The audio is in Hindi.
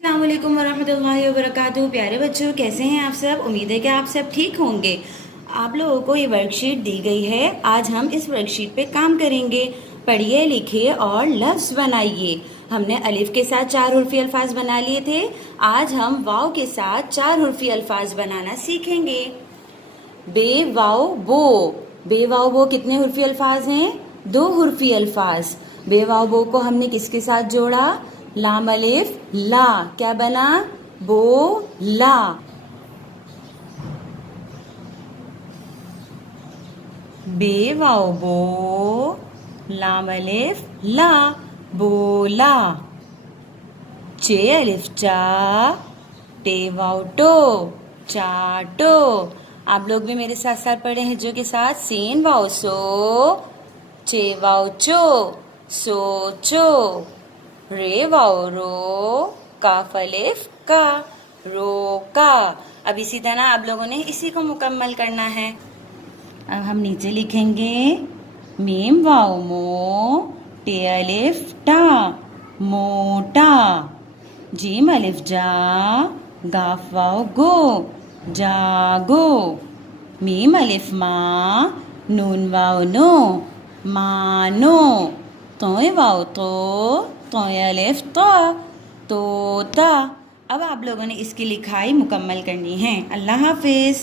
अस्सलाम वालेकुम वरहमतुल्लाहि वबरकातुहू। प्यारे बच्चों, कैसे हैं आप सब? उम्मीद है कि आप सब ठीक होंगे। आप लोगों को ये वर्कशीट दी गई है। आज हम इस वर्कशीट पे काम करेंगे। पढ़िए, लिखिए और लफ्ज़ बनाइए। हमने अलिफ के साथ 4 हुर्फी अल्फाज बना लिए थे। आज हम वाव के साथ 4 हुर्फी अल्फाज बनाना सीखेंगे। बे वाव बो। बे वाव बो कितने हुर्फी अल्फाज हैं? 2 हुर्फी अल्फाज। बे वाव बो को हमने किसके साथ जोड़ा? लाम अलिफ ला। क्या बना? बो ला। बे वाव बो, लाम अलिफ ला, बोला। चे अलिफ चा, टे वाव टो, चाटो। आप लोग भी मेरे साथ साथ पढ़े हैं जो के साथ। सीन वाव सो, चे वाव चो, सोचो। रे वाव रो, काफ अलिफ का, रोका। अब इसी तरह आप लोगों ने इसी को मुकम्मल करना है। अब हम नीचे लिखेंगे मीम वाव मो, टे अलिफ टा, मोटा। जीम अलिफ जा, गाफ वाव गो, जागो। मीम अलिफ मा, नून वाव नो, मानो। तोय वाव तो, तोय अलिफ तो, तोता। अब आप लोगों ने इसकी लिखाई मुकम्मल करनी है। अल्लाह हाफिज।